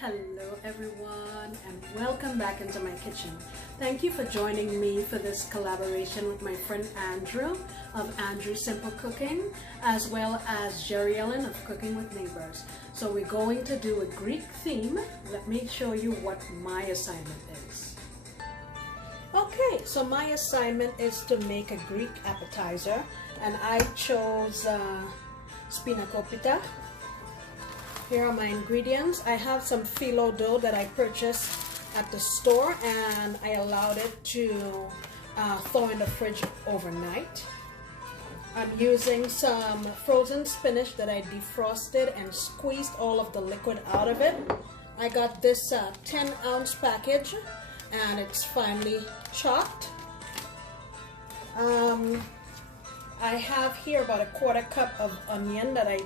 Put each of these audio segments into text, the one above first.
Hello everyone and welcome back into my kitchen. Thank you for joining me for this collaboration with my friend Andrew of Andrew's Simple Cooking, as well as Jerry Ellen of Cooking with Neighbors. So we're going to do a Greek theme. Let me show you what my assignment is. Okay, so my assignment is to make a Greek appetizer, and I chose Spanakopita. Here are my ingredients. I have some phyllo dough that I purchased at the store, and I allowed it to thaw in the fridge overnight. I'm using some frozen spinach that I defrosted and squeezed all of the liquid out of it. I got this 10-ounce package, and it's finely chopped. I have here about a quarter cup of onion that I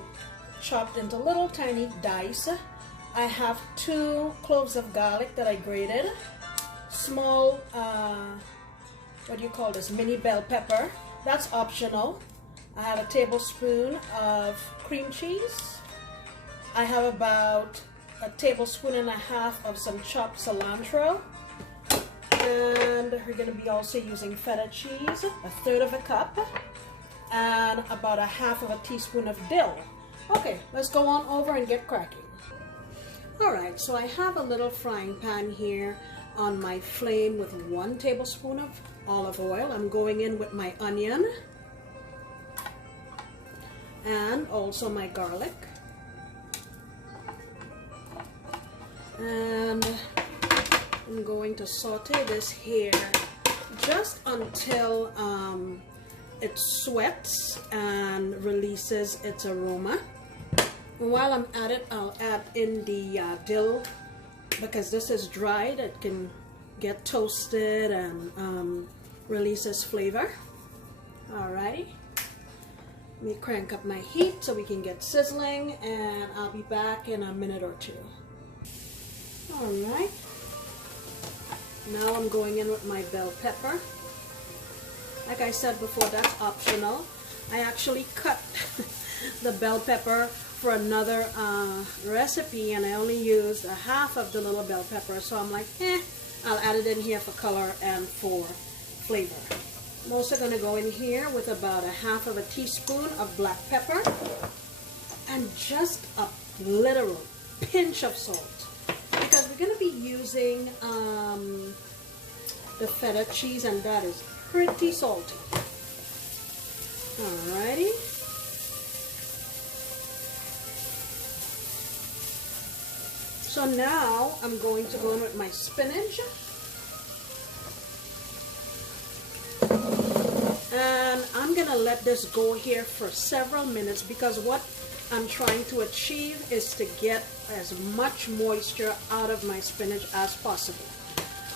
chopped into little tiny dice. I have 2 cloves of garlic that I grated, small what do you call this, mini bell pepper, that's optional. I have a tablespoon of cream cheese. I have about a tablespoon and a half of some chopped cilantro, and we're going to be also using feta cheese, a third of a cup, and about a half of a teaspoon of dill. Okay, let's go on over and get cracking. Alright, so I have a little frying pan here on my flame with 1 tablespoon of olive oil. I'm going in with my onion and also my garlic. And I'm going to saute this here just until it sweats and releases its aroma. And while I'm at it, I'll add in the dill, because this is dried. It can get toasted and releases flavor. Alrighty, let me crank up my heat so we can get sizzling, and I'll be back in a minute or 2. Alright, now I'm going in with my bell pepper. Like I said before, that's optional. I actually cut the bell pepper for another recipe, and I only used a half of the little bell pepper, so I'm like, I'll add it in here for color and for flavor. I'm also going to go in here with about a half of a teaspoon of black pepper and just a literal pinch of salt, because we're going to be using the feta cheese, and that is pretty salty. Alrighty. So now I'm going to go in with my spinach. And I'm going to let this go here for several minutes, because what I'm trying to achieve is to get as much moisture out of my spinach as possible.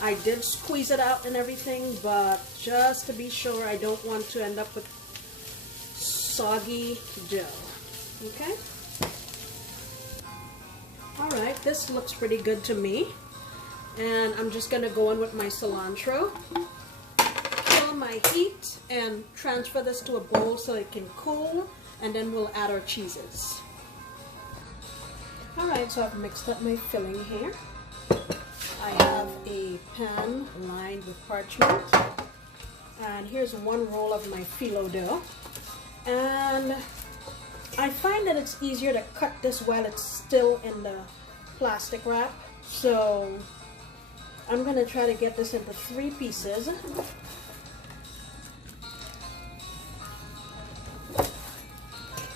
I did squeeze it out and everything, but just to be sure, I don't want to end up with soggy dough. Okay? Alright, this looks pretty good to me. And I'm just going to go in with my cilantro, kill my heat, and transfer this to a bowl so it can cool, and then we'll add our cheeses. Alright, so I've mixed up my filling here. I have a pan lined with parchment, and here's 1 roll of my phyllo dough, and I find that it's easier to cut this while it's still in the plastic wrap, so I'm going to try to get this into 3 pieces.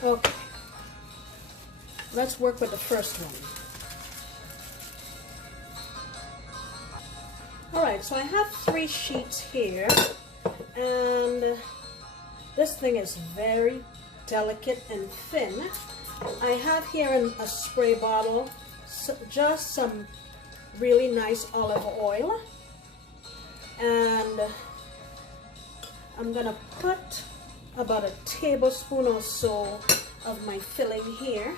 Okay, let's work with the first one. Alright, so I have 3 sheets here, and this thing is very delicate and thin. I have here in a spray bottle just some really nice olive oil, and I'm gonna put about a tablespoon or so of my filling here.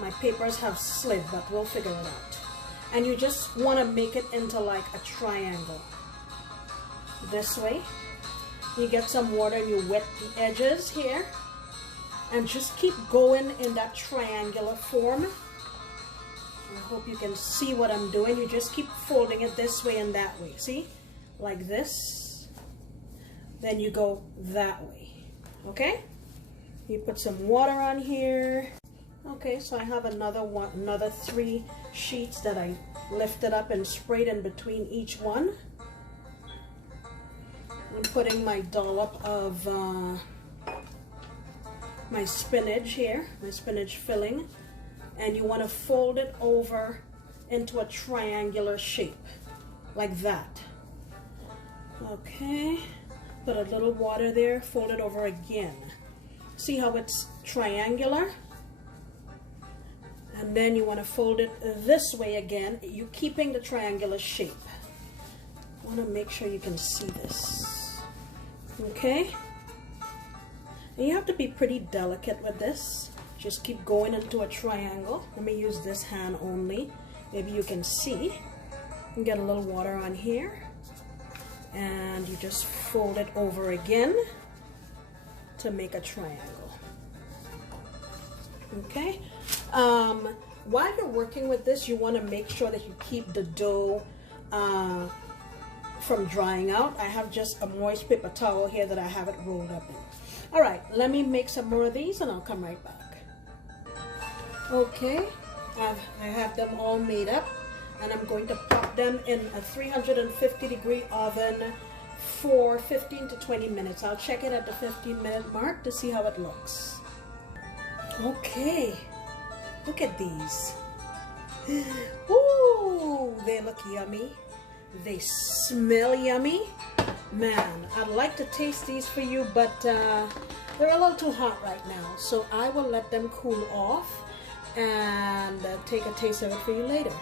My papers have slid, but we'll figure it out. And you just want to make it into like a triangle. This way. You get some water and you wet the edges here. And just keep going in that triangular form. I hope you can see what I'm doing. You just keep folding it this way and that way. See? Like this. Then you go that way. Okay? You put some water on here. Okay, so I have another 3 sheets that I lifted up and sprayed in between each one. I'm putting my dollop of my spinach here, my spinach filling, and you want to fold it over into a triangular shape, like that. Okay, put a little water there, fold it over again. See how it's triangular? And then you want to fold it this way again, you keeping the triangular shape. I want to make sure you can see this. Okay? And you have to be pretty delicate with this. Just keep going into a triangle. Let me use this hand only. Maybe you can see. And get a little water on here. And you just fold it over again to make a triangle. Okay? While you're working with this, you want to make sure that you keep the dough from drying out. I have just a moist paper towel here that I have it rolled up in. All right, let me make some more of these and I'll come right back. Okay, I have them all made up and I'm going to pop them in a 350-degree oven for 15 to 20 minutes. I'll check it at the 15-minute mark to see how it looks. Okay, look at these. Ooh, they look yummy. They smell yummy. Man, I'd like to taste these for you, but they're a little too hot right now. So I will let them cool off and take a taste of it for you later.